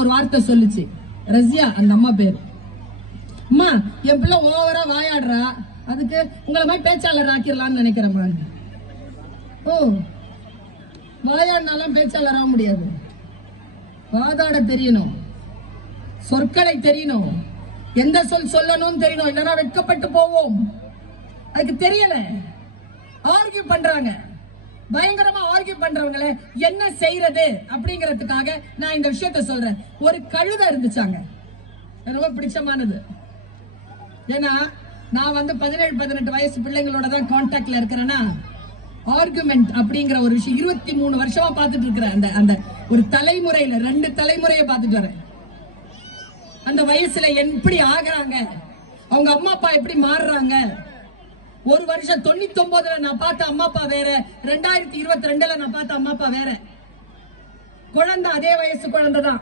ஒரு வார்த்தை சொல்லுச்சு. ரஷ்யா அந்த அம்மா பேரு. அம்மா என் பிள்ளை ஓவரா வாயாடுறா, அதுக்கு உங்களை மாதிரி பேச்சாளர் ஆக்கிடலாம்னு நினைக்கிறேன். ஓ, வாயாடினாலும் பேச்சாளர் ஆக முடியாது. வாதாட தெரியணும், சொற்களை தெரியணும், எந்த சொல் சொல்லணும்னு தெரியணும், இல்லைன்னா வெட்கப்பட்டு போவோம். அதுக்கு தெரியல. ஆர்கியூ பண்றாங்க, பயங்கரமா ஆர்கியூ பண்றவங்களே என்ன செய்யறது அப்படிங்கறதுக்காக நான் இந்த விஷயத்த சொல்றேன். ஒரு கழுதை இருந்துச்சாங்க, ரொம்ப பிடிச்சமானது. ஏன்னா நான் 17-18 வயசு பிள்ளைங்களோட தான் கான்டாக்ட்ல இருக்கிறேன்னா, ஆர்குமெண்ட் அப்படிங்கிற ஒரு விஷயம் 23 வருஷமா பார்த்துட்டு இருக்கிறேன். அந்த ஒரு தலைமுறையில 2 தலைமுறையை பார்த்துட்டு வரேன். அந்த வயசுல எப்படி ஆகுறாங்க, அவங்க அம்மா அப்பா எப்படி மாறுறாங்க. ஒரு வருஷம் 99ல நான் பார்த்த அம்மா அப்பா வேற, 2022ல நான் பார்த்த அம்மா அப்பா வேற. குழந்தை அதே வயசு குழந்தை தான்.